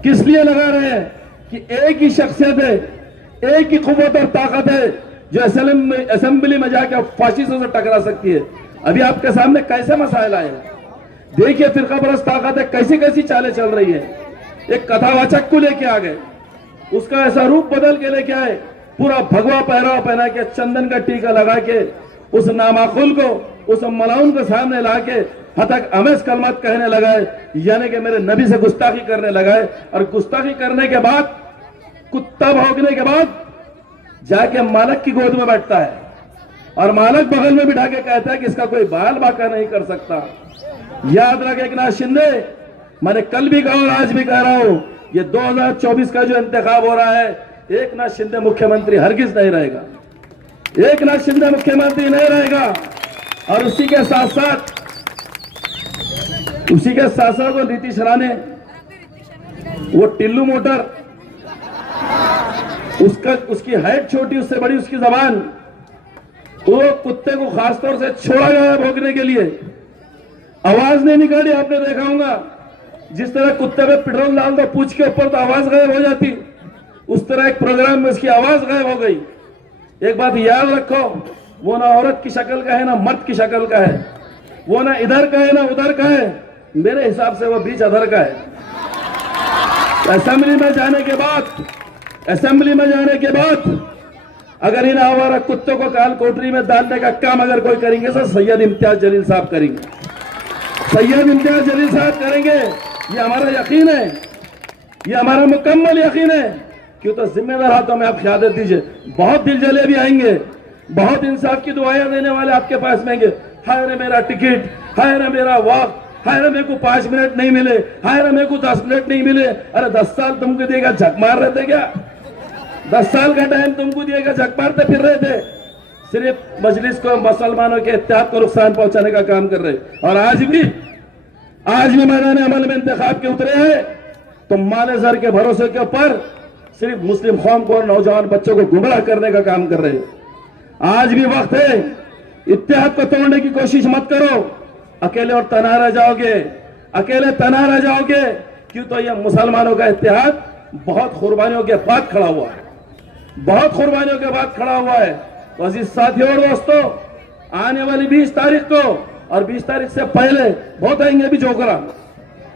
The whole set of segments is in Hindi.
किस लिए लगा रहे हैं कि एक ही शख्सियत है, एक ही कुव्वत और ताकत है जो असेंबली में जाकर फाशिस्तों से टकरा सकती है। अभी आपके सामने कैसे मसाइल आए हैं, देखिए फिरका परस्त ताकत है कैसी कैसी चालें चल रही है। एक कथावाचक को लेके आ गए, उसका ऐसा रूप बदल के लेके आए, पूरा भगवा पहरावा पहना के, चंदन का टीका लगा के, उस नामाकुल को, उस मलाउन को सामने ला के हतक अमेश कलमत कहने लगाए, यानी कि मेरे नबी से गुस्ताखी करने लगाए। और गुस्ताखी करने के बाद, कुत्ता भौंकने के बाद जाके मालक की गोद में बैठता है और मालक बगल में बिठा के कहता है कि इसका कोई बाल बाका नहीं कर सकता। याद रखे एकनाथ शिंदे, मैंने कल भी कहा और आज भी कह रहा हूं, ये 2024 का जो इंतखाब हो रहा है, एकनाथ शिंदे मुख्यमंत्री हरगिज नहीं रहेगा, एकनाथ शिंदे मुख्यमंत्री नहीं रहेगा। और उसी के साथ साथ वो नीतीश राणे, वो टिल्लू मोटर, उसकी हाइट छोटी, उससे बड़ी उसकी जबान, वो कुत्ते को खासतौर से छोड़ा गया है भौंकने के लिए, आवाज नहीं निकाली। आपने देखा होगा जिस तरह कुत्ते पे पेट्रोल डाल दो पूछ के ऊपर तो आवाज गायब हो जाती, उस तरह एक प्रोग्राम में उसकी आवाज गायब हो गई। एक बात याद रखो, वो ना औरत की शक्ल का है ना मर्द की शक्ल का है, वो ना इधर का है ना उधर का है, मेरे हिसाब से वो बीच अधर का है। असेंबली में जाने के बाद अगर इन आवारा कुत्तों को काल कोठरी में डालने का काम अगर कोई करेंगे तो सैयद इम्तियाज जलील साहब करेंगे, सैयद इम्तियाज जलील साहब करेंगे। ये हमारा यकीन है, ये हमारा मुकम्मल यकीन है। क्यों तो जिम्मेदार हाथों में आप ख्यादत दीजिए। बहुत दिल जले भी आएंगे, बहुत इंसाफ की दुआएं देने वाले आपके पास में आएंगे। हाय रे मेरा टिकट, हाय रे मेरा वक्त, हाय रे मेरे को 5 मिनट नहीं मिले, हाय रे मेरे को 10 मिनट नहीं मिले। अरे 10 साल तुमको देगा झक मार रहे थे क्या? 10 साल का टाइम तुमको दिएगा, झक मारते फिर रहे थे, सिर्फ मजलिस को, मुसलमानों के इत्तेहाद को नुकसान पहुंचाने का काम कर रहे। और आज भी मैदान अमल में इंतखाब के उतरे हैं तो माले जर के भरोसे के ऊपर सिर्फ मुस्लिम कौम को, नौजवान बच्चों को गुमराह करने का काम कर रहे हैं। आज भी वक्त है, इत्तेहाद को तोड़ने की कोशिश मत करो। अकेले और तना रह जाओगे, अकेले तना रह जाओगे। क्यों तो यह मुसलमानों का इत्तेहाद बहुत कुर्बानियों के बाद खड़ा हुआ है, बहुत कुर्बानियों के बाद खड़ा हुआ है। तो अजीज साथियों और दोस्तों, आने वाली 20 तारीख को और 20 तारीख से पहले बहुत आएंगे, अभी जोकरा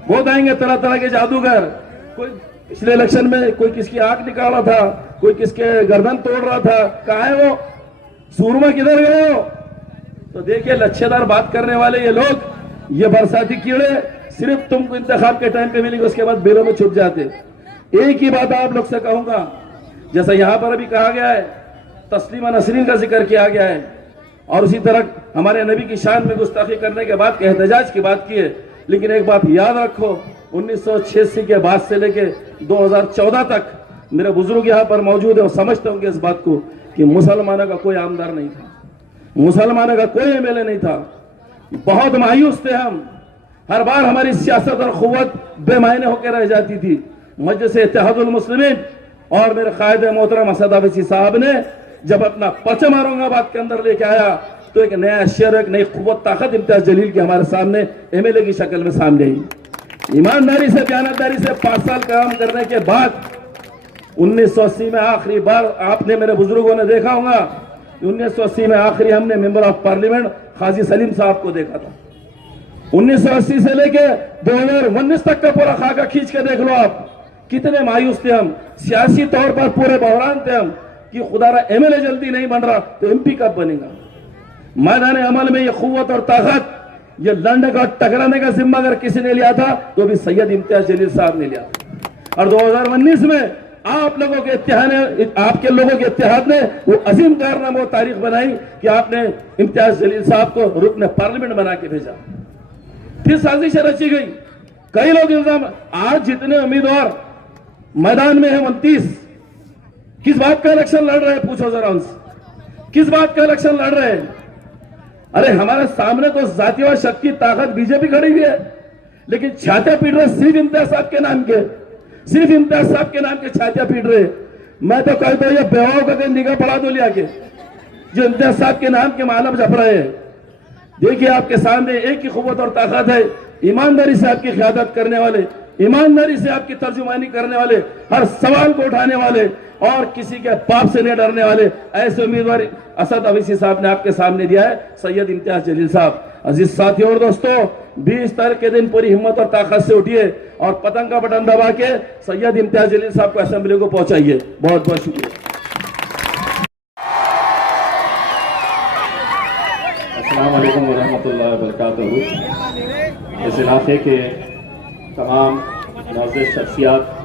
बहुत आएंगे, तरह तरह के जादूगर। कोई पिछले इलेक्शन में कोई किसकी आंख निकाल रहा था, कोई किसके गर्दन तोड़ रहा था, कहाँ है वो सूरमा, किधर गए हो? तो देखिए लच्छेदार बात करने वाले ये लोग, ये बरसाती कीड़े सिर्फ तुमको इंतखाब के टाइम पे मिलेंगे, उसके बाद बेरों में छुप जाते। एक ही बात आप लोग से कहूंगा, जैसा यहां पर अभी कहा गया है, तस्लीमा नसरीन का जिक्र किया गया है और उसी तरह हमारे नबी की शान में गुस्ताखी करने के बाद एहतजाज की बात की है। लेकिन एक बात याद रखो, 1986 के बाद से लेके 2014 तक मेरे बुजुर्ग यहाँ पर मौजूद है और समझते होंगे इस बात को कि मुसलमानों का कोई आमदार नहीं था, मुसलमानों का कोई एमएलए नहीं था। बहुत मायूस थे हम, हर बार हमारी सियासत और कुव्वत बेमायने होकर रह जाती थी। मजलिस इत्तेहादुल मुस्लिमीन और मेरे कायदे मोहतरम असद अवैसी साहब ने जब अपना परचम औरंगाबाद के अंदर लेके आया तो एक नया शेर, एक नई कुव्वत ताकत इम्तियाज जलील के हमारे सामने एमएलए की शक्ल में सामने आई। ईमानदारी से, बयानतदारी से 5 साल काम करने के बाद 1980 में आखिरी बार आपने, मेरे बुजुर्गों ने देखा होगा, 1980 में आखिरी हमने मेंबर ऑफ पार्लियामेंट काजी सलीम साहब को देखा था। 1980 से लेके 2019 तक का पूरा खाका खींच के देख लो आप, कितने मायूस थे हम, सियासी तौर पर पूरे बहरान थे हम कि खुदारा एमएलए जल्दी नहीं बन रहा तो एमपी कब बनेगा। मैदान अमल में ये कुव्वत और ताकत, ये लड़ने का टकराने का जिम्मा अगर किसी ने लिया था तो भी सैयद इम्तियाज जलील साहब ने लिया। और 2019 में आप लोगों के इत्तेहाद ने, आपके लोगों के इत्तेहाद ने वो अजीम कारनामा वो तारीख बनाई कि आपने इम्तियाज जलील साहब को रुकन पार्लियामेंट बना के भेजा। फिर साजिश रची गई, कई लोग इल्जाम, आज जितने उम्मीदवार मैदान में है 29, किस बात का इलेक्शन लड़ रहे हैं? पूछो जरा उनसे, किस बात का इलेक्शन लड़ रहे हैं? अरे हमारे सामने तो जातीयवाद शक्ति ताकत बीजेपी खड़ी हुई है, लेकिन छाते पीट रहे सिर्फ इम्तियाज साहब के नाम के, सिर्फ इम्तियाज साहब के नाम के छाते पीट रहे। मैं तो कहता हूं ये बेवाओं का निगाह पड़ा दो लिया के, जो इम्तियाज साहब के नाम के मालम जप रहे हैं। देखिए आपके सामने एक ही कुव्वत और ताकत है, ईमानदारी से आपकी क़यादत करने वाले ईमानदारी से आपकी तर्जुमानी करने वाले, हर सवाल को उठाने वाले और किसी के बाप से नहीं डरने वाले ऐसे उम्मीदवार असद अवैसी साहब ने आपके सामने दिया है, सैयद इम्तियाज जलील साहब। अजीज साथियों और दोस्तों, 20 तारीख के दिन पूरी हिम्मत और ताकत से उठिए और पतंग का बटन दबा के सैयद इम्तियाज जलील साहब को असेंबली को पहुंचाइए। बहुत बहुत शुक्रिया। अस्सलाम वालेकुम वरहमतुल्लाहि वबरकातुहू। इस इलाके के तमाम मुअज़्ज़ज़ शख्सियात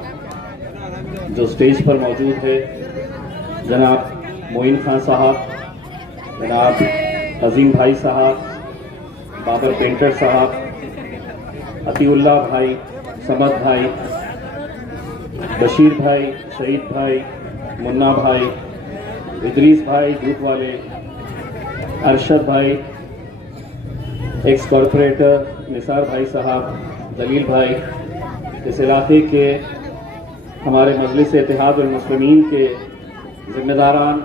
जो स्टेज पर मौजूद है, जनाब मोइन खान साहब, जनाब अजीम भाई साहब, बाबर पेंटर साहब, अतीउल्लाह भाई, समद भाई, बशीर भाई, सईद भाई, मुन्ना भाई, इदरीस भाई दूध वाले, अरशद भाई, एक्स कॉरपोरेटर निसार भाई साहब, जलील भाई, इस इलाके के हमारे मजलिस इत्तेहाद उल मुस्लिमीन के जिम्मेदारान,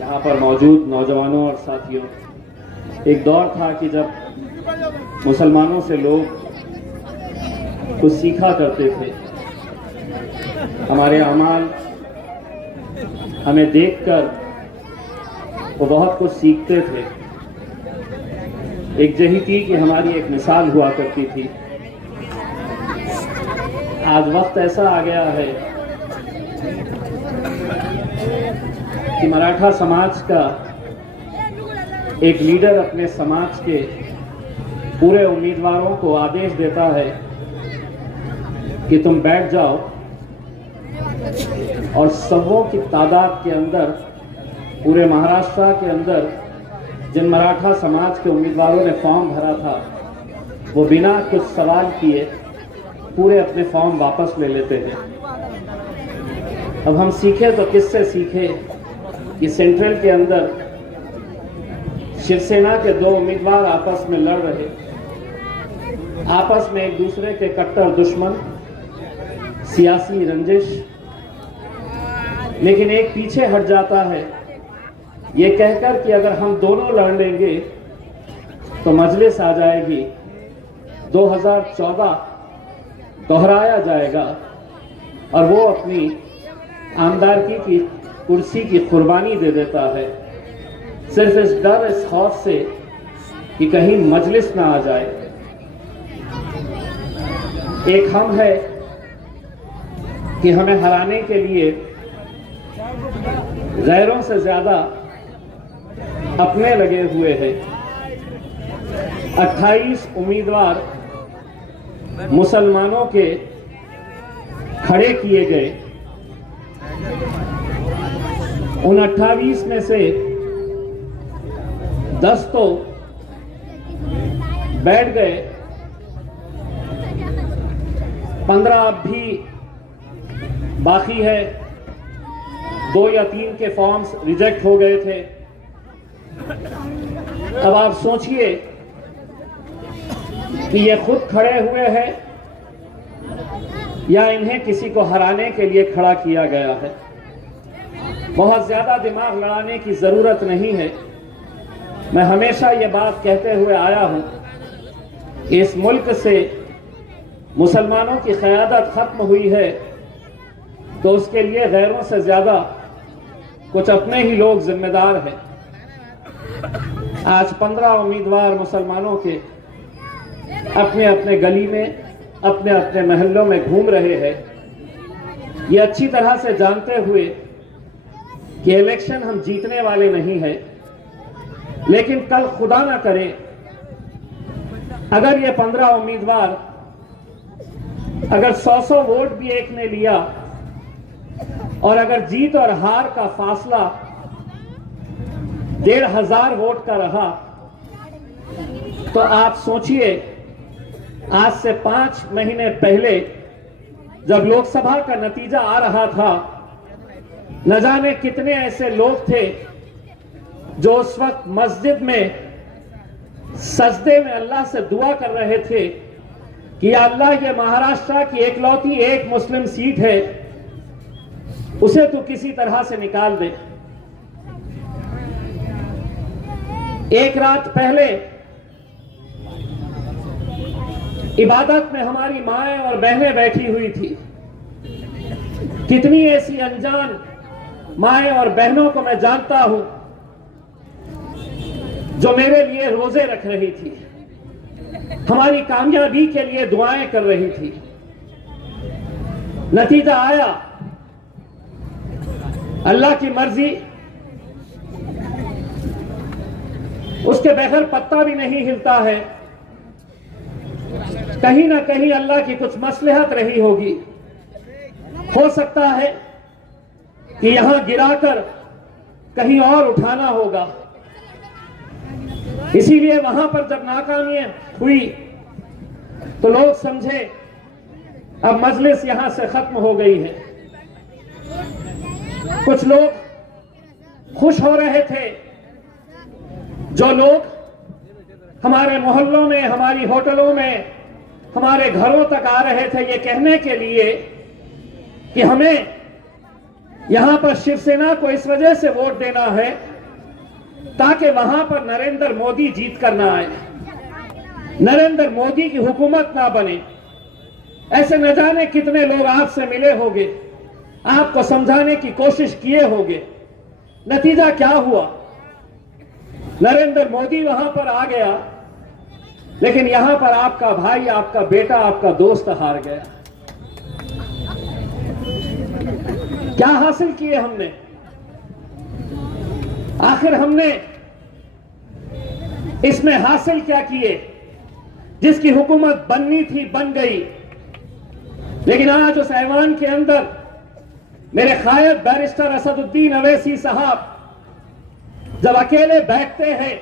यहाँ पर मौजूद नौजवानों और साथियों। एक दौर था कि जब मुसलमानों से लोग कुछ सीखा करते थे, हमारे अमाल हमें देखकर वो बहुत कुछ सीखते थे। एक यही थी कि हमारी एक मिसाल हुआ करती थी। आज वक्त ऐसा आ गया है कि मराठा समाज का एक लीडर अपने समाज के पूरे उम्मीदवारों को आदेश देता है कि तुम बैठ जाओ, और सौों की तादाद के अंदर पूरे महाराष्ट्र के अंदर जिन मराठा समाज के उम्मीदवारों ने फॉर्म भरा था, वो बिना कुछ सवाल किए पूरे अपने फॉर्म वापस ले लेते हैं। अब हम सीखे तो किससे सीखे कि सेंट्रल के अंदर शिवसेना के दो उम्मीदवार आपस में लड़ रहे, आपस में एक दूसरे के कट्टर दुश्मन, सियासी रंजिश, लेकिन एक पीछे हट जाता है ये कहकर कि अगर हम दोनों लड़ लेंगे तो मजलिस आ जाएगी, 2014 दोहराया जाएगा, और वो अपनी आमदारगी की कुर्सी की कुर्बानी दे देता है, सिर्फ इस डर, इस खौफ से कि कहीं मजलिस ना आ जाए। एक हम है कि हमें हराने के लिए गैरों से ज्यादा अपने लगे हुए हैं। 28 उम्मीदवार मुसलमानों के खड़े किए गए। उन 28 में से 10 तो बैठ गए, 15 अब भी बाकी है। 2 या 3 के फॉर्म्स रिजेक्ट हो गए थे। अब आप सोचिए कि ये खुद खड़े हुए हैं या इन्हें किसी को हराने के लिए खड़ा किया गया है। बहुत ज्यादा दिमाग लड़ाने की जरूरत नहीं है। मैं हमेशा ये बात कहते हुए आया हूं, इस मुल्क से मुसलमानों की क़यादत खत्म हुई है तो उसके लिए गैरों से ज्यादा कुछ अपने ही लोग जिम्मेदार हैं। आज 15 उम्मीदवार मुसलमानों के अपने अपने गली में, अपने अपने महल्लों में घूम रहे हैं, ये अच्छी तरह से जानते हुए कि इलेक्शन हम जीतने वाले नहीं हैं। लेकिन कल खुदा ना करे अगर ये 15 उम्मीदवार, अगर 100 वोट भी एक ने लिया और अगर जीत और हार का फासला 1500 वोट का रहा, तो आप सोचिए आज से 5 महीने पहले जब लोकसभा का नतीजा आ रहा था, न जाने कितने ऐसे लोग थे जो उस वक्त मस्जिद में सजदे में अल्लाह से दुआ कर रहे थे कि अल्लाह, ये महाराष्ट्र की एकलौती एक मुस्लिम सीट है, उसे तो किसी तरह से निकाल दे। एक रात पहले इबादत में हमारी माएं और बहनें बैठी हुई थी। कितनी ऐसी अनजान माएं और बहनों को मैं जानता हूं जो मेरे लिए रोजे रख रही थी, हमारी कामयाबी के लिए दुआएं कर रही थी। नतीजा आया, अल्लाह की मर्जी, उसके बगैर पत्ता भी नहीं हिलता है। कहीं ना कहीं अल्लाह की कुछ मसलहत रही होगी। हो सकता है कि यहां गिराकर कहीं और उठाना होगा। इसीलिए वहां पर जब नाकामियां हुई तो लोग समझे अब मजलिस यहां से खत्म हो गई है। कुछ लोग खुश हो रहे थे, जो लोग हमारे मोहल्लों में, हमारी होटलों में, हमारे घरों तक आ रहे थे ये कहने के लिए कि हमें यहां पर शिवसेना को इस वजह से वोट देना है ताकि वहां पर नरेंद्र मोदी जीत कर ना आए, नरेंद्र मोदी की हुकूमत ना बने। ऐसे न जाने कितने लोग आपसे मिले होंगे, आपको समझाने की कोशिश किए होंगे। नतीजा क्या हुआ? नरेंद्र मोदी वहां पर आ गया, लेकिन यहां पर आपका भाई, आपका बेटा, आपका दोस्त हार गया। क्या हासिल किए हमने? आखिर हमने इसमें हासिल क्या किए? जिसकी हुकूमत बननी थी बन गई, लेकिन आज उस ऐवान के अंदर मेरे कायद बैरिस्टर असदुद्दीन अवैसी साहब जब अकेले बैठते हैं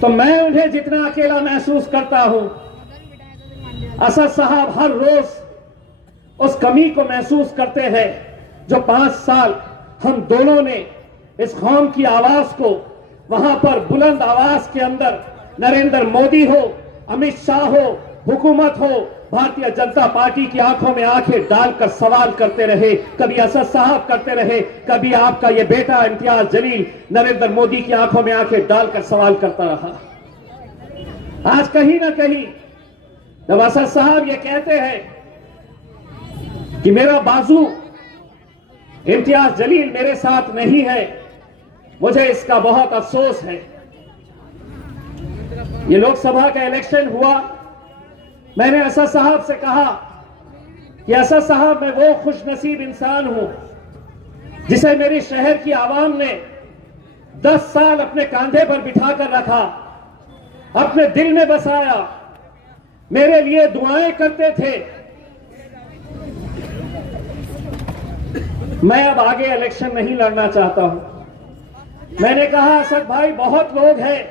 तो मैं उन्हें जितना अकेला महसूस करता हूं, असद साहब हर रोज उस कमी को महसूस करते हैं जो 5 साल हम दोनों ने इस कौम की आवाज को वहां पर बुलंद आवाज के अंदर, नरेंद्र मोदी हो, अमित शाह हो, हुकूमत हो, भारतीय जनता पार्टी की आंखों में आंखें डालकर सवाल करते रहे। कभी असद साहब करते रहे, कभी आपका ये बेटा इम्तियाज जलील नरेंद्र मोदी की आंखों में आंखें डालकर सवाल करता रहा। आज कहीं ना कहीं जब असद साहब ये कहते हैं कि मेरा बाजू इम्तियाज जलील मेरे साथ नहीं है, मुझे इसका बहुत अफसोस है। ये लोकसभा का इलेक्शन हुआ, मैंने असद साहब से कहा कि असद साहब मैं वो खुशनसीब इंसान हूं जिसे मेरी शहर की आवाम ने 10 साल अपने कांधे पर बिठा कर रखा, अपने दिल में बसाया, मेरे लिए दुआएं करते थे। मैं अब आगे इलेक्शन नहीं लड़ना चाहता हूं। मैंने कहा असद भाई बहुत लोग हैं,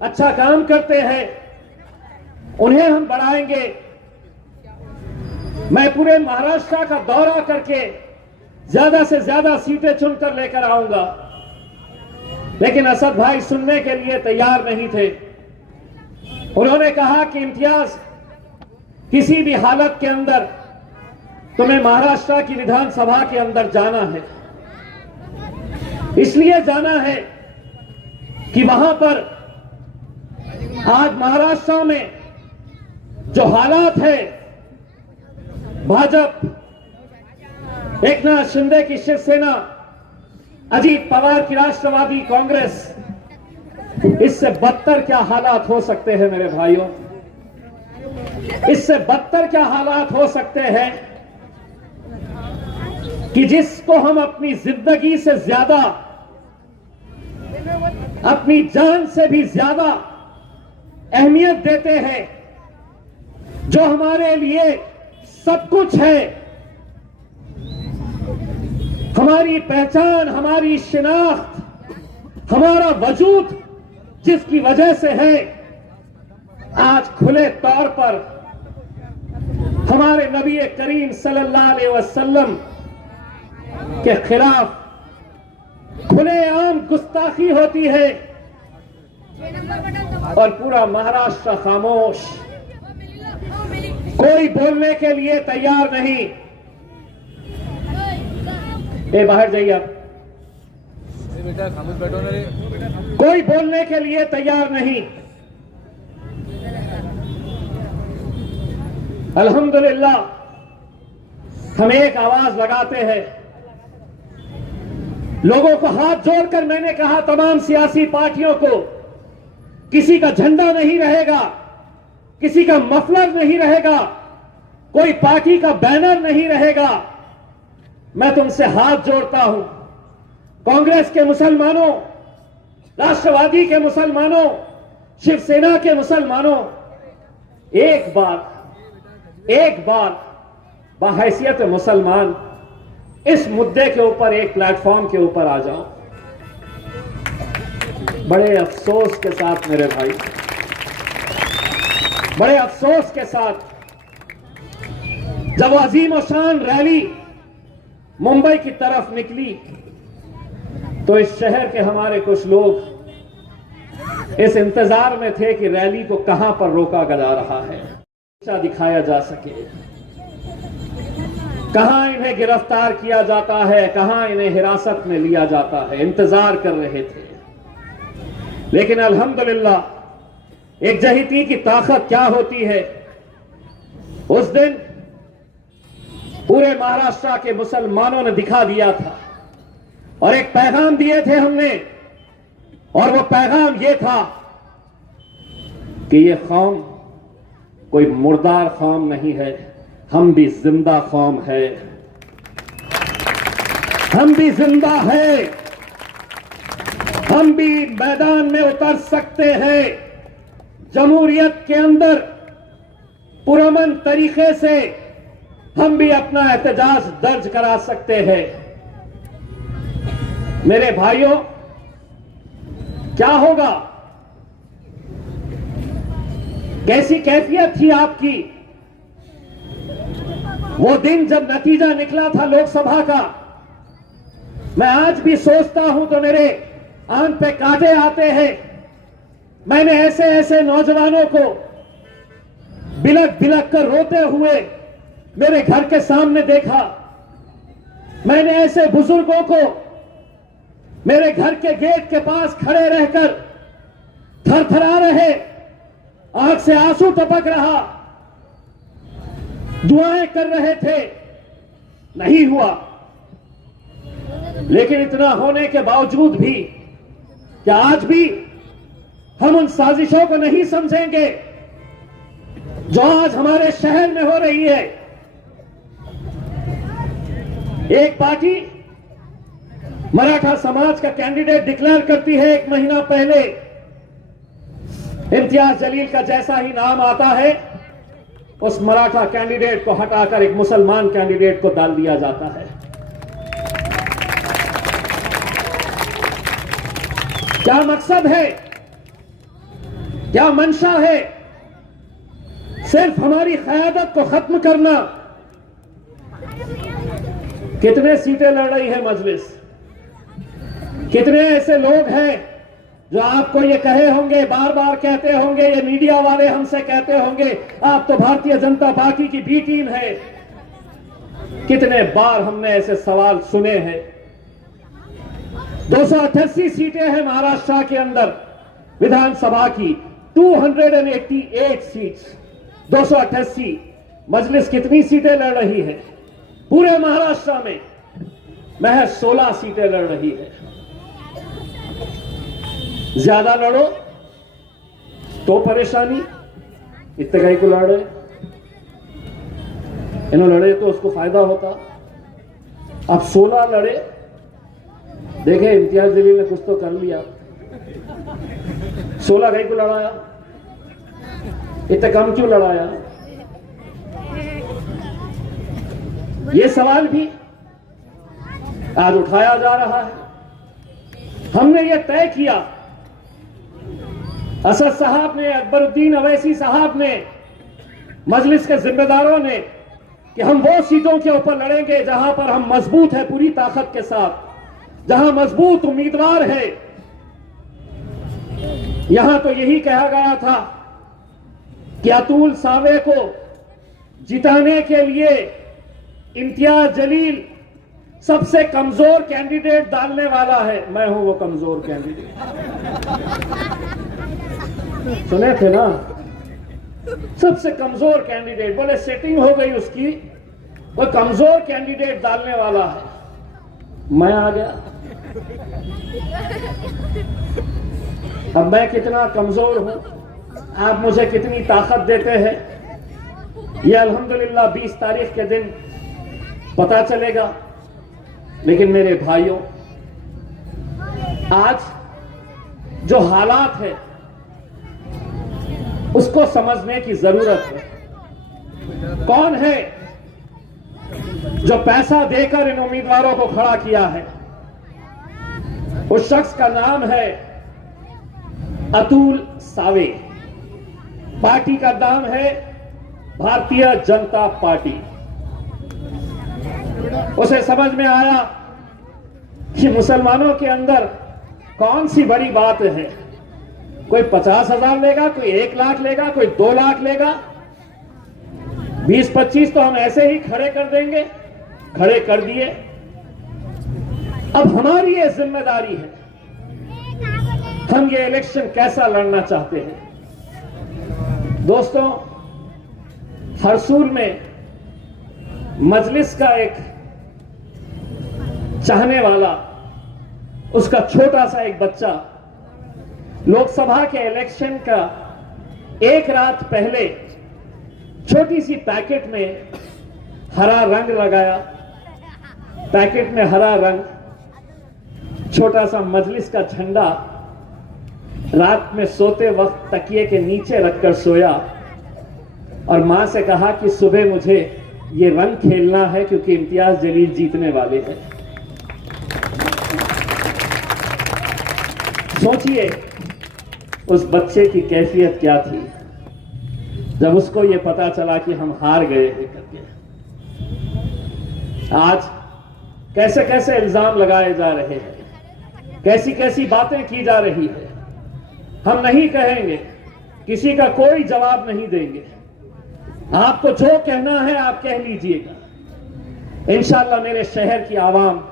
अच्छा काम करते हैं, उन्हें हम बढ़ाएंगे। मैं पूरे महाराष्ट्र का दौरा करके ज्यादा से ज्यादा सीटें चुनकर लेकर आऊंगा। लेकिन असद भाई सुनने के लिए तैयार नहीं थे। उन्होंने कहा कि इम्तियाज, किसी भी हालत के अंदर तुम्हें महाराष्ट्र की विधानसभा के अंदर जाना है। इसलिए जाना है कि वहां पर आज महाराष्ट्र में जो हालात है, भाजपा, एकनाथ शिंदे की शिवसेना, अजीत पवार की राष्ट्रवादी कांग्रेस, इससे बदतर क्या हालात हो सकते हैं मेरे भाइयों? इससे बदतर क्या हालात हो सकते हैं कि जिसको हम अपनी जिंदगी से ज्यादा, अपनी जान से भी ज्यादा अहमियत देते हैं, जो हमारे लिए सब कुछ है, हमारी पहचान, हमारी शिनाख्त, हमारा वजूद जिसकी वजह से है, आज खुले तौर पर हमारे नबी करीम सल्लल्लाहु अलैहि वसल्लम के खिलाफ खुलेआम गुस्ताखी होती है और पूरा महाराष्ट्र खामोश, कोई बोलने के लिए तैयार नहीं। ए बाहर जाइए आप, बेटा खामोश बैठो ना रे। कोई बोलने के लिए तैयार नहीं। अल्हम्दुलिल्लाह हम एक आवाज लगाते हैं। लोगों को हाथ जोड़कर मैंने कहा, तमाम सियासी पार्टियों को, किसी का झंडा नहीं रहेगा, किसी का मफलर नहीं रहेगा, कोई पार्टी का बैनर नहीं रहेगा। मैं तुमसे हाथ जोड़ता हूं, कांग्रेस के मुसलमानों, राष्ट्रवादी के मुसलमानों, शिवसेना के मुसलमानों, एक बार बाहैसियत मुसलमान इस मुद्दे के ऊपर एक प्लेटफॉर्म के ऊपर आ जाओ। बड़े अफसोस के साथ मेरे भाई, बड़े अफसोस के साथ, जब अजीम और शान रैली मुंबई की तरफ निकली तो इस शहर के हमारे कुछ लोग इस इंतजार में थे कि रैली को कहां पर रोका जा रहा है, अच्छा दिखाया जा सके, कहां इन्हें गिरफ्तार किया जाता है, कहां इन्हें हिरासत में लिया जाता है। इंतजार कर रहे थे। लेकिन अल्हम्दुलिल्लाह एकजहती की ताकत क्या होती है। उस दिन पूरे महाराष्ट्र के मुसलमानों ने दिखा दिया था और एक पैगाम दिए थे हमने, और वो पैगाम ये था कि ये कौम कोई मुर्दार कौम नहीं है, हम भी जिंदा कौम है, हम भी जिंदा है, हम भी मैदान में उतर सकते हैं, जमहूरियत के अंदर पुरअमन तरीके से हम भी अपना एहतजाज दर्ज करा सकते हैं। मेरे भाइयों, क्या होगा, कैसी कैफियत थी आपकी वो दिन जब नतीजा निकला था लोकसभा का। मैं आज भी सोचता हूं तो मेरे आंख पे कांटे आते हैं। मैंने ऐसे ऐसे नौजवानों को बिलक बिलक कर रोते हुए मेरे घर के सामने देखा। मैंने ऐसे बुजुर्गों को मेरे घर के गेट के पास खड़े रहकर थरथरा रहे, आंख से आंसू टपक रहा, दुआएं कर रहे थे, नहीं हुआ। लेकिन इतना होने के बावजूद भी क्या आज भी हम उन साजिशों को नहीं समझेंगे जो आज हमारे शहर में हो रही है। एक पार्टी मराठा समाज का कैंडिडेट डिक्लेयर करती है, 1 महीना पहले इम्तियाज जलील का जैसा ही नाम आता है, उस मराठा कैंडिडेट को हटाकर एक मुसलमान कैंडिडेट को डाल दिया जाता है। क्या मकसद है, क्या मंशा है? सिर्फ हमारी क़यादत को खत्म करना। कितने सीटें लड़ रही है मजलिस? कितने ऐसे लोग हैं जो आपको ये कहे होंगे, बार बार कहते होंगे, ये मीडिया वाले हमसे कहते होंगे, आप तो भारतीय जनता पार्टी की बी टीम है। कितने बार हमने ऐसे सवाल सुने हैं। 288 सीटें हैं महाराष्ट्र के अंदर विधानसभा की, 288 सीट्स, 288। मजलिस कितनी सीटें लड़ रही है? पूरे महाराष्ट्र में महज 16 सीटें लड़ रही है। ज्यादा लड़ो तो परेशानी, इतने कहीं को लड़ रहे, इन्होंने लड़े तो उसको फायदा होता। अब 16 लड़े, देखे इम्तियाज जलील ने कुछ तो कर लिया। 16 कहीं को लड़ाया, इतने कम क्यों लड़ाया? ये सवाल भी आज उठाया जा रहा है। हमने ये तय किया, असद साहब ने, अकबरुद्दीन अवैसी साहब ने, मजलिस के जिम्मेदारों ने, कि हम वो सीटों के ऊपर लड़ेंगे जहां पर हम मजबूत है पूरी ताकत के साथ, जहां मजबूत उम्मीदवार है। यहां तो यही कहा गया था कि अतुल सावे को जिताने के लिए इम्तियाज जलील सबसे कमजोर कैंडिडेट डालने वाला है। मैं हूं वो कमजोर कैंडिडेट। सुने थे ना? सबसे कमजोर कैंडिडेट, बोले सेटिंग हो गई उसकी, वो कमजोर कैंडिडेट डालने वाला है। मैं आ गया। अब मैं कितना कमजोर हूं, आप मुझे कितनी ताकत देते हैं, यह अल्हम्दुलिल्लाह 20 तारीख के दिन पता चलेगा। लेकिन मेरे भाइयों, आज जो हालात है उसको समझने की जरूरत है। कौन है जो पैसा देकर इन उम्मीदवारों को खड़ा किया है? उस शख्स का नाम है अतुल सावे। पार्टी का नाम है भारतीय जनता पार्टी। उसे समझ में आया कि मुसलमानों के अंदर कौन सी बड़ी बात है। कोई 50,000 लेगा, कोई 1 लाख लेगा, कोई 2 लाख लेगा, 20-25 तो हम ऐसे ही खड़े कर देंगे। खड़े कर दिए। अब हमारी ये जिम्मेदारी है, हम ये इलेक्शन कैसा लड़ना चाहते हैं। दोस्तों, हरसूल में मजलिस का एक चाहने वाला, उसका छोटा सा एक बच्चा लोकसभा के इलेक्शन का एक रात पहले छोटी सी पैकेट में हरा रंग लगाया। पैकेट में हरा रंग, छोटा सा मजलिस का झंडा रात में सोते वक्त तकिए के नीचे रखकर सोया और मां से कहा कि सुबह मुझे ये रंग खेलना है क्योंकि इम्तियाज जलील जीतने वाले हैं। सोचिए उस बच्चे की कैफियत क्या थी जब उसको ये पता चला कि हम हार गए हैं करके। आज कैसे कैसे इल्जाम लगाए जा रहे हैं, कैसी कैसी बातें की जा रही है। हम नहीं कहेंगे, किसी का कोई जवाब नहीं देंगे। आपको जो कहना है आप कह लीजिएगा। इंशाअल्लाह मेरे शहर की आवाम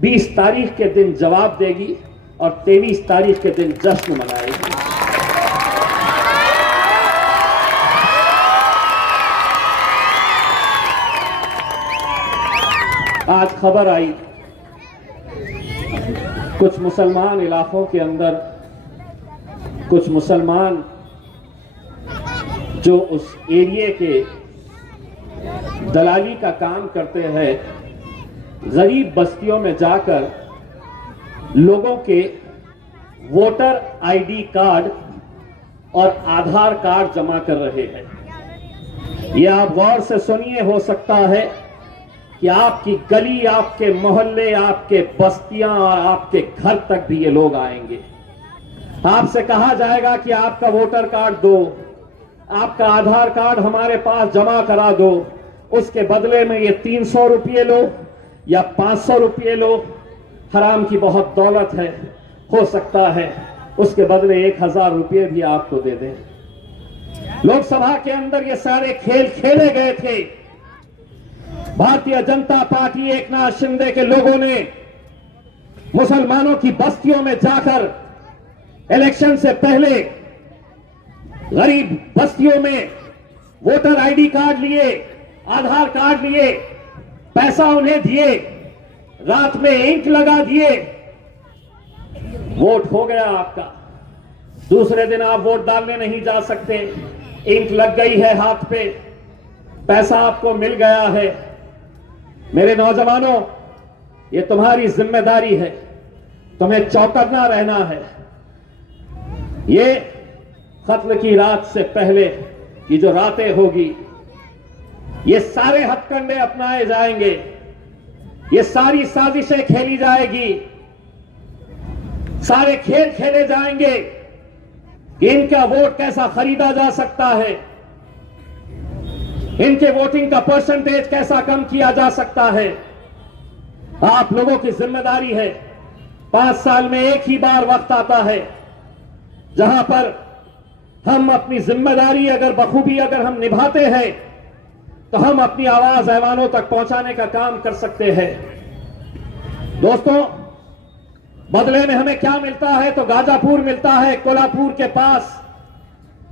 20 तारीख के दिन जवाब देगी और 23 तारीख के दिन जश्न मनाएगी। आज खबर आई कुछ मुसलमान इलाकों के अंदर कुछ मुसलमान जो उस एरिया के दलाली का काम करते हैं, गरीब बस्तियों में जाकर लोगों के वोटर आईडी कार्ड और आधार कार्ड जमा कर रहे हैं। यह आप गौर से सुनिए, हो सकता है कि आपकी गली, आपके मोहल्ले, आपके बस्तियां और आपके घर तक भी ये लोग आएंगे। आपसे कहा जाएगा कि आपका वोटर कार्ड दो, आपका आधार कार्ड हमारे पास जमा करा दो, उसके बदले में ये 300 रुपये लो या 500 रुपये लो। हराम की बहुत दौलत है, हो सकता है उसके बदले 1000 रुपये भी आपको दे दें। लोकसभा के अंदर ये सारे खेल खेले गए थे। भारतीय जनता पार्टी, एकनाथ शिंदे के लोगों ने मुसलमानों की बस्तियों में जाकर इलेक्शन से पहले गरीब बस्तियों में वोटर आईडी कार्ड लिए, आधार कार्ड लिए, पैसा उन्हें दिए, रात में इंक लगा दिए, वोट हो गया आपका। दूसरे दिन आप वोट डालने नहीं जा सकते, इंक लग गई है हाथ पे, पैसा आपको मिल गया है। मेरे नौजवानों, ये तुम्हारी जिम्मेदारी है, तुम्हें चौकन्ना रहना है। ये कत्ल की रात से पहले की जो रातें होगी, ये सारे हथकंडे अपनाए जाएंगे, ये सारी साजिशें खेली जाएगी, सारे खेल खेले जाएंगे कि इनका वोट कैसा खरीदा जा सकता है, इनके वोटिंग का परसेंटेज कैसा कम किया जा सकता है। आप लोगों की जिम्मेदारी है। 5 साल में एक ही बार वक्त आता है जहां पर हम अपनी जिम्मेदारी अगर बखूबी अगर हम निभाते हैं तो हम अपनी आवाज ऐवानों तक पहुंचाने का काम कर सकते हैं। दोस्तों, बदले में हमें क्या मिलता है? तो गाजापुर मिलता है, कोल्हापुर के पास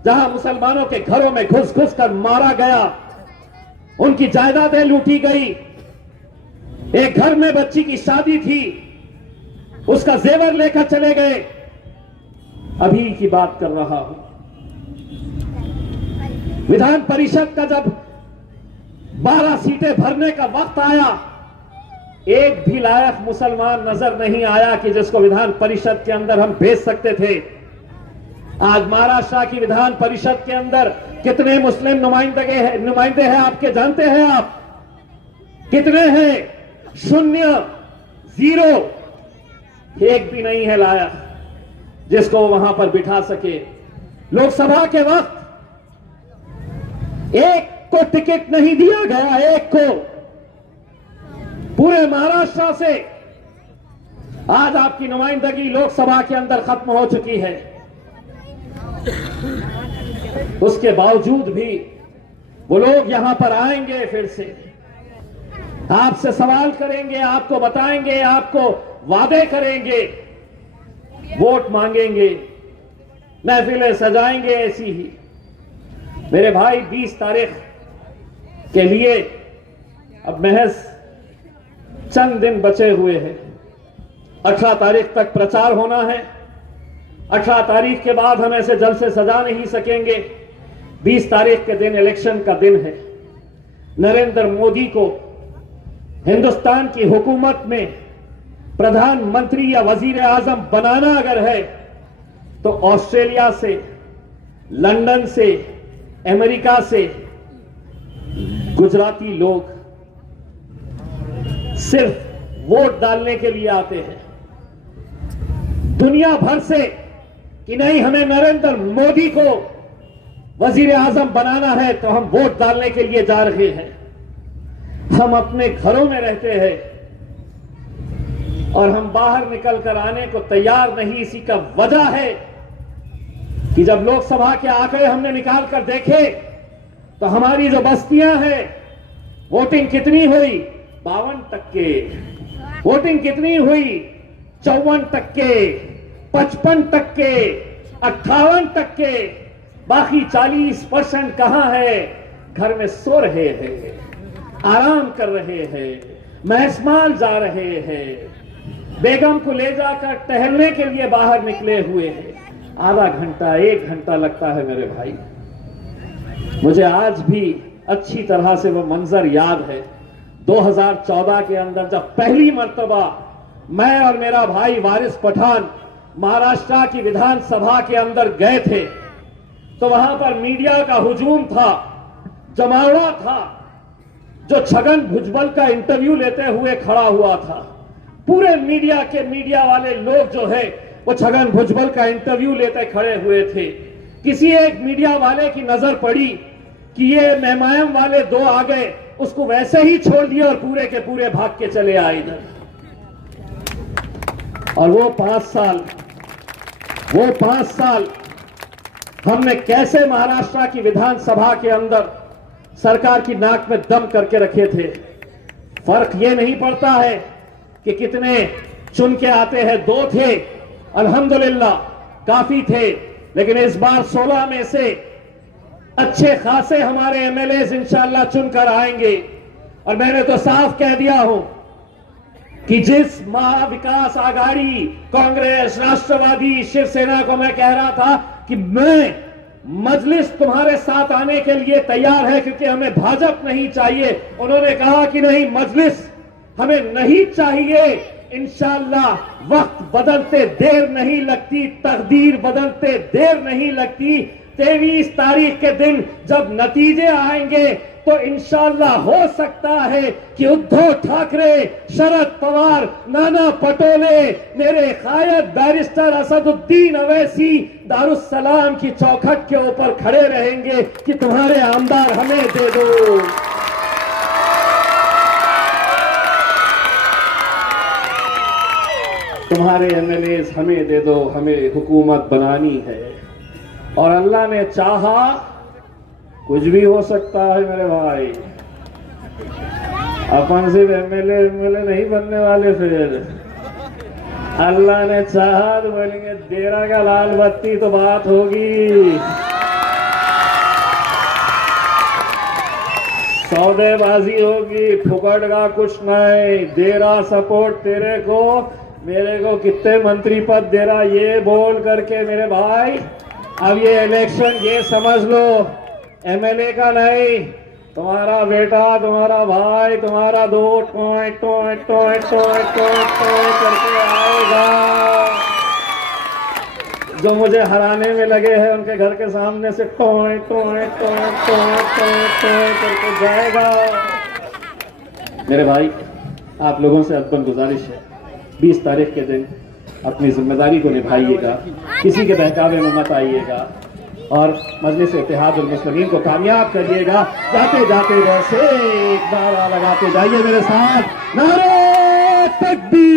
जहां मुसलमानों के घरों में घुस घुस कर मारा गया, उनकी जायदादें लूटी गई। एक घर में बच्ची की शादी थी, उसका जेवर लेकर चले गए। अभी की बात कर रहा हूं, विधान परिषद का जब 12 सीटें भरने का वक्त आया, एक भी लायक मुसलमान नजर नहीं आया कि जिसको विधान परिषद के अंदर हम भेज सकते थे। आज महाराष्ट्र की विधान परिषद के अंदर कितने मुस्लिम नुमाइंदे हैं आपके जानते हैं आप? कितने हैं? 0, 0, एक भी नहीं है लायक जिसको वहां पर बिठा सके। लोकसभा के वक्त एक को टिकट नहीं दिया गया, एक को। पूरे महाराष्ट्र से आज आपकी नुमाइंदगी लोकसभा के अंदर खत्म हो चुकी है। उसके बावजूद भी वो लोग यहां पर आएंगे, फिर से आपसे सवाल करेंगे, आपको बताएंगे, आपको वादे करेंगे, वोट मांगेंगे, महफिलें सजाएंगे ऐसी ही। मेरे भाई 20 तारीख के लिए अब महज चंद दिन बचे हुए हैं। 18 तारीख तक प्रचार होना है। 18 तारीख के बाद हम ऐसे जलसे सजा नहीं सकेंगे। 20 तारीख के दिन इलेक्शन का दिन है। नरेंद्र मोदी को हिंदुस्तान की हुकूमत में प्रधानमंत्री या वजीर आजम बनाना अगर है तो ऑस्ट्रेलिया से, लंदन से, अमेरिका से गुजराती लोग सिर्फ वोट डालने के लिए आते हैं। दुनिया भर से कि नहीं हमें नरेंद्र मोदी को वजीर आजम बनाना है तो हम वोट डालने के लिए जा रहे हैं। हम अपने घरों में रहते हैं और हम बाहर निकल कर आने को तैयार नहीं। इसी का वजह है कि जब लोकसभा के आंकड़े हमने निकाल कर देखे तो हमारी जो बस्तियां हैं, वोटिंग कितनी हुई? 52%। वोटिंग कितनी हुई? 54%, 55%, 58%। बाकी 40% कहां है? घर में सो रहे हैं, आराम कर रहे हैं, महसमाल जा रहे हैं, बेगम को ले जाकर टहलने के लिए बाहर निकले हुए हैं। आधा घंटा, 1 घंटा लगता है मेरे भाई। मुझे आज भी अच्छी तरह से वो मंजर याद है। 2014 के अंदर जब पहली मर्तबा मैं और मेरा भाई वारिस पठान महाराष्ट्र की विधानसभा के अंदर गए थे तो वहां पर मीडिया का हुजूम था, जमावड़ा था, जो छगन भुजबल का इंटरव्यू लेते हुए खड़ा हुआ था। पूरे मीडिया वाले लोग जो है वो छगन भुजबल का इंटरव्यू लेते खड़े हुए थे। किसी एक मीडिया वाले की नजर पड़ी कि ये मेहमान वाले 2 आ गए, उसको वैसे ही छोड़ दिया और पूरे के पूरे भाग के चले आए इधर। और वो 5 साल हमने कैसे महाराष्ट्र की विधानसभा के अंदर सरकार की नाक में दम करके रखे थे। फर्क ये नहीं पड़ता है कि कितने चुन के आते हैं। 2 थे, अल्हम्दुलिल्लाह काफी थे, लेकिन इस बार 16 में से अच्छे खासे हमारे एमएलए इंशाअल्लाह चुनकर आएंगे। और मैंने तो साफ कह दिया हूं कि जिस महाविकास आघाड़ी, कांग्रेस, राष्ट्रवादी, शिवसेना को मैं कह रहा था कि मैं मजलिस तुम्हारे साथ आने के लिए तैयार है क्योंकि हमें भाजपा नहीं चाहिए, उन्होंने कहा कि नहीं, मजलिस हमें नहीं चाहिए। इंशाअल्लाह वक्त बदलते देर नहीं लगती, तकदीर बदलते देर नहीं लगती। 23 तारीख के दिन जब नतीजे आएंगे तो इंशाअल्लाह हो सकता है कि उद्धव ठाकरे, शरद पवार, नाना पटोले, मेरे कायद बैरिस्टर असदुद्दीन अवैसी दारुस्सलाम की चौखट के ऊपर खड़े रहेंगे कि तुम्हारे आमदार हमें दे दो। तुम्हारे एमएलए हमें दे दो, हमें हुकूमत बनानी है। और अल्लाह ने चाहा, कुछ भी हो सकता है मेरे भाई। अपन सिर्फ एमएलए नहीं बनने वाले, फिर अल्लाह ने चाहा तो बोलेंगे 13 का लाल बत्ती तो बात होगी। सौदेबाजी होगी, फुकट का कुछ नहीं। दे रहा सपोर्ट तेरे को, मेरे को कितने मंत्री पद दे रहा ये बोल करके मेरे भाई। अब ये इलेक्शन ये समझ लो एमएलए का नहीं, तुम्हारा बेटा, तुम्हारा भाई, तुम्हारा दोस्त toy toy toy toy toy toy करके आएगा। जो मुझे हराने में लगे हैं उनके घर के सामने से toy toy toy toy toy toy करके जाएगा। मेरे भाई, आप लोगों से अदबन गुजारिश है, 20 तारीख के दिन अपनी जिम्मेदारी को निभाइएगा, किसी के बहकावे में मत आइएगा और मजलिस इत्तेहादुल मुस्लिमीन को कामयाब करिएगा। जाते जाते वैसे एक बार लगाते जाइए मेरे साथ, नारे तकबीर।